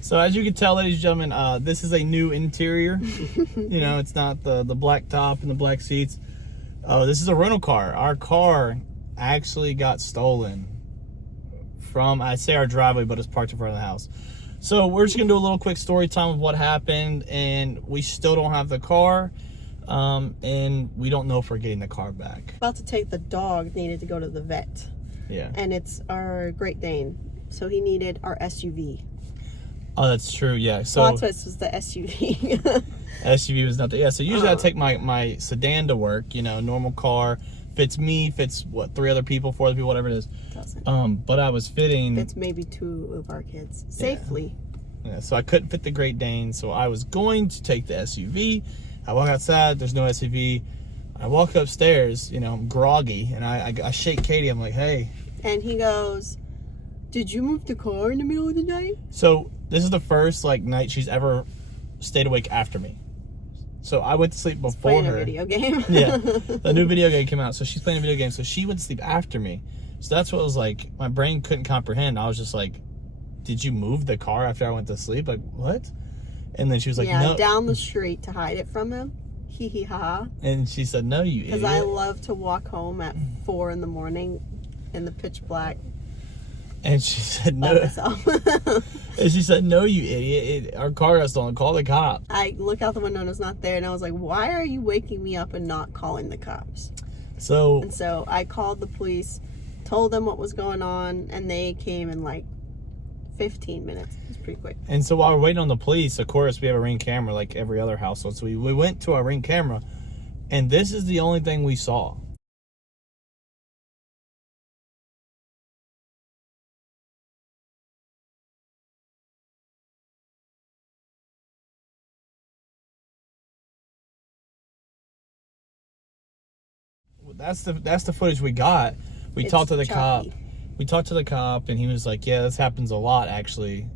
So as you can tell, ladies and gentlemen, this is a new interior. You know, it's not the black top and the black seats. Oh, this is a rental car. Our car actually got stolen from, I'd say, our driveway, but it's parked in front of the house. So we're just gonna do a little quick story time of what happened, and we still don't have the car, and we don't know if we're getting the car back. About to take the dog, needed to go to the vet. Yeah. And it's our Great Dane, so he needed our SUV. Oh, that's true. Yeah. So Plot twist was the SUV. SUV was not there. Yeah. So usually I take my sedan to work. You know, normal car, fits me, fits what, 3 other people, 4 other people, whatever it is. Doesn't. But I was fitting. Fits maybe 2 of our kids safely. Yeah. So I couldn't fit the Great Dane, so I was going to take the SUV. I walk outside. There's no SUV. I walk upstairs. You know, I'm groggy, and I shake Katie. I'm like, hey. And he goes, "Did you move the car in the middle of the night?" So this is the first night she's ever stayed awake after me. So I went to sleep before playing her. a video game. Yeah, the new video game came out, so she's playing a video game. So she went to sleep after me. So that's what it was like. My brain couldn't comprehend. I was just like, "Did you move the car after I went to sleep? Like what?" And then she was like, yeah, "No." down the street to hide it from him. Hee hee ha. And she said, "No, you idiot." Because I love to walk home at 4 in the morning in the pitch black And she said, by "No." myself. And she said, "No, you idiot. Our car got stolen. Call the cops." I look out the window and it's not there, and I was like, "Why are you waking me up and not calling the cops?" So I called the police, told them what was going on, and they came in like 15 minutes. It was pretty quick. And so while we're waiting on the police, of course, we have a Ring camera like every other household. So we went to our Ring camera, and this is the only thing we saw. That's the footage we got. We It's talked to the cop. choppy. We talked to the cop, and he was like, "Yeah, this happens a lot, actually."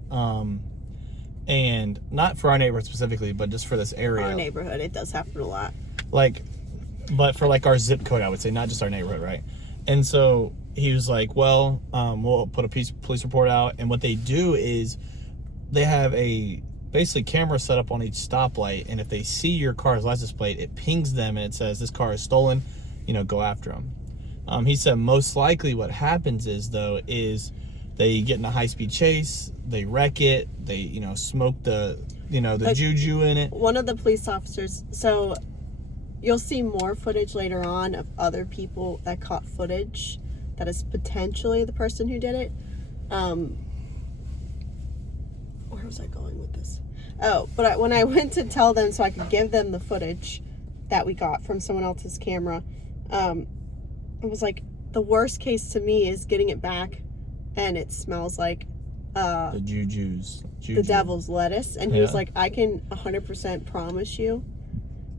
And not for our neighborhood specifically, but just for this area. Our neighborhood, it does happen a lot. But for our zip code, I would say, not just our neighborhood, right? And so he was like, "Well, we'll put a police report out." And what they do is they have a basically camera set up on each stoplight, and if they see your car's license plate, it pings them and it says this car is stolen. You know, go after them. He said most likely what happens is they get in a high-speed chase, they wreck it, they smoke the juju in it. One of the police officers, so you'll see more footage later on of other people that caught footage that is potentially the person who did it. Where was I going with this? Oh, but when I went to tell them so I could give them the footage that we got from someone else's camera, it was like, the worst case to me is getting it back and it smells like the juju. The devil's lettuce. And he was like, I can 100% promise you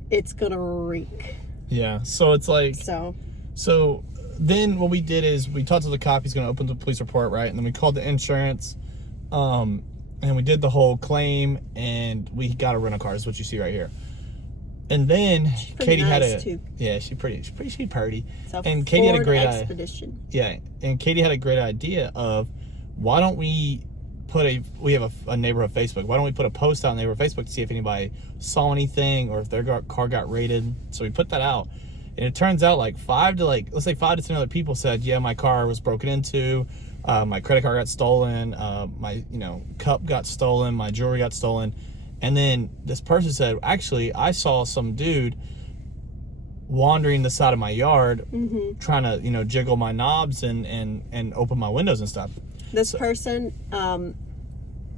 it's gonna reek. Yeah, so it's like, so then what we did is we talked to the cop. He's gonna open the police report, right? And then we called the insurance, and we did the whole claim, and we got a rental car, is what you see right here. And then Katie had she's pretty. And Katie had a great idea. Yeah, and Katie had a great idea of, why don't we we have a neighborhood Facebook. Why don't we put a post out on neighborhood Facebook to see if anybody saw anything or if their car got raided? So we put that out, and it turns out let's say 5 to 10 other people said, yeah, my car was broken into, my credit card got stolen, my cup got stolen, my jewelry got stolen. And then this person said, actually, I saw some dude wandering the side of my yard, trying to, jiggle my knobs and open my windows and stuff. This person,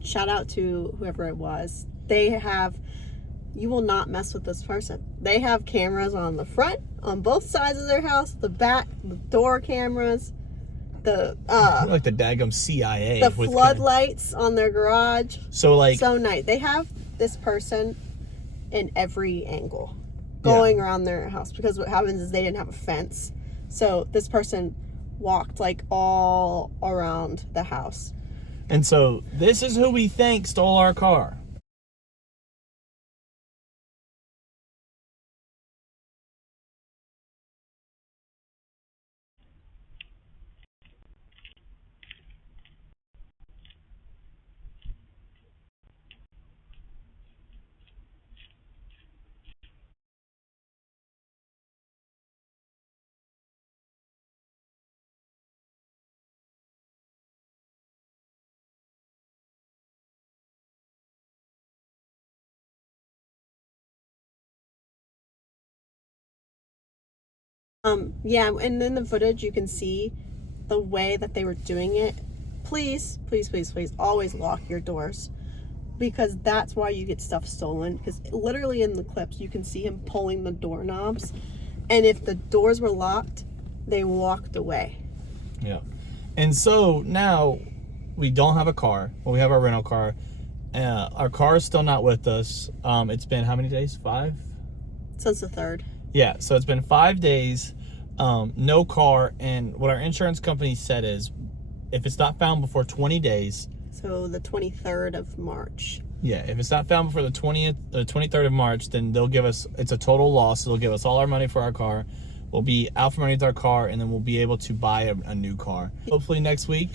shout out to whoever it was. You will not mess with this person. They have cameras on the front, on both sides of their house, the back, the door cameras, like the daggum CIA. The floodlights on their garage. So nice. They have this person in every angle going around their house, because what happens is they didn't have a fence, so this person walked all around the house. And so this is who we think stole our car. Yeah, and in the footage you can see the way that they were doing it. Please, please, please, please always lock your doors, because that's why you get stuff stolen. Because literally in the clips you can see him pulling the doorknobs, and if the doors were locked, they walked away. Yeah. And so now we don't have a car. Well, we have our rental car. Our car is still not with us. It's been how many days? 5? Since the 3rd. Yeah, so it's been 5 days, no car, and what our insurance company said is, if it's not found before 20 days... So the 23rd of March. Yeah, if it's not found before the 23rd of March, then they'll give us, it's a total loss, so they'll give us all our money for our car. We'll be out from underneath our car, and then we'll be able to buy a new car. Hopefully next week.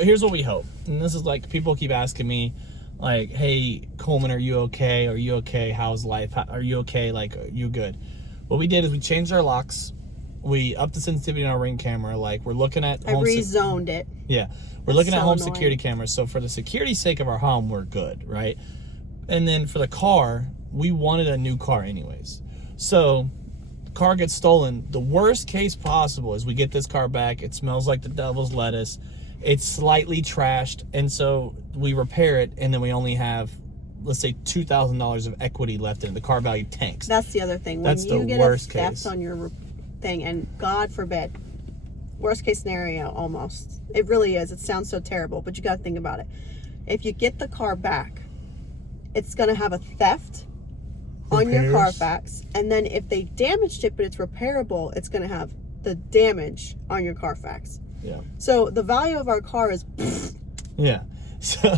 Here's what we hope, and this is like, people keep asking me, like, hey, Coleman, are you okay? Are you okay? How's life? Are you okay? Like, are you good? What we did is we changed our locks. We upped the sensitivity on our Ring camera. Like, we're looking at... I rezoned it. Yeah. We're looking at home security cameras. So for the security sake of our home, we're good, right? And then for the car, we wanted a new car anyways. So the car gets stolen. The worst case possible is we get this car back. It smells like the devil's lettuce. It's slightly trashed. And so we repair it, and then we only have, let's say, $2,000 of equity left in it. The car value tanks. That's the other thing. When you get a theft on your thing, and God forbid, worst case scenario almost. It really is. It sounds so terrible, but you got to think about it. If you get the car back, it's going to have a theft on your Carfax, and then if they damaged it but it's repairable, it's going to have the damage on your Carfax. Yeah. So the value of our car is... Yeah. So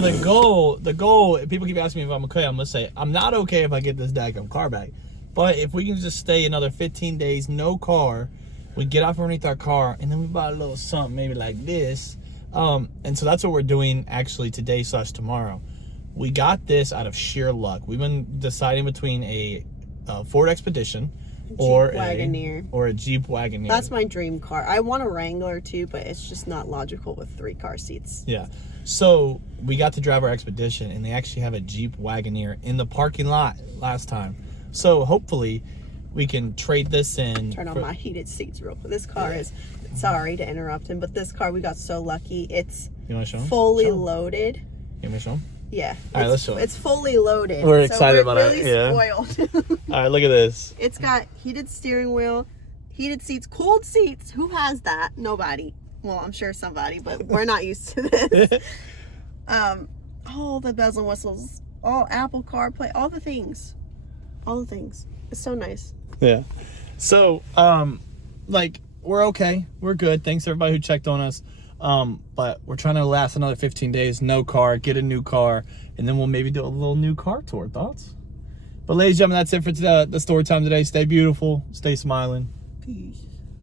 the goal, people keep asking me if I'm okay. I'm going to say, I'm not okay if I get this daggum car back. But if we can just stay another 15 days, no car, we get off underneath our car, and then we buy a little something, maybe like this. And so that's what we're doing actually today/tomorrow. We got this out of sheer luck. We've been deciding between a Ford Expedition or a Jeep Wagoneer. That's my dream car. I want a Wrangler too, but it's just not logical with 3 car seats. Yeah. So we got to drive our Expedition, and they actually have a Jeep Wagoneer in the parking lot last time. So hopefully we can trade this in. Turn on my heated seats real quick. This car is, sorry to interrupt him, but this car, we got so lucky. It's fully loaded. You want me to show him? Yeah. All right, let's show it. It's fully loaded. We're excited about it. Yeah. Spoiled. All right, look at this. It's got heated steering wheel, heated seats, cooled seats. Who has that? Nobody. Well, I'm sure somebody, but we're not used to this. All the bells and whistles, all Apple CarPlay, all the things. All the things. It's so nice. Yeah. So, like, we're okay. We're good. Thanks everybody who checked on us. But we're trying to last another 15 days. No car. Get a new car. And then we'll maybe do a little new car tour. Thoughts? But ladies and gentlemen, that's it for the story time today. Stay beautiful. Stay smiling. Peace.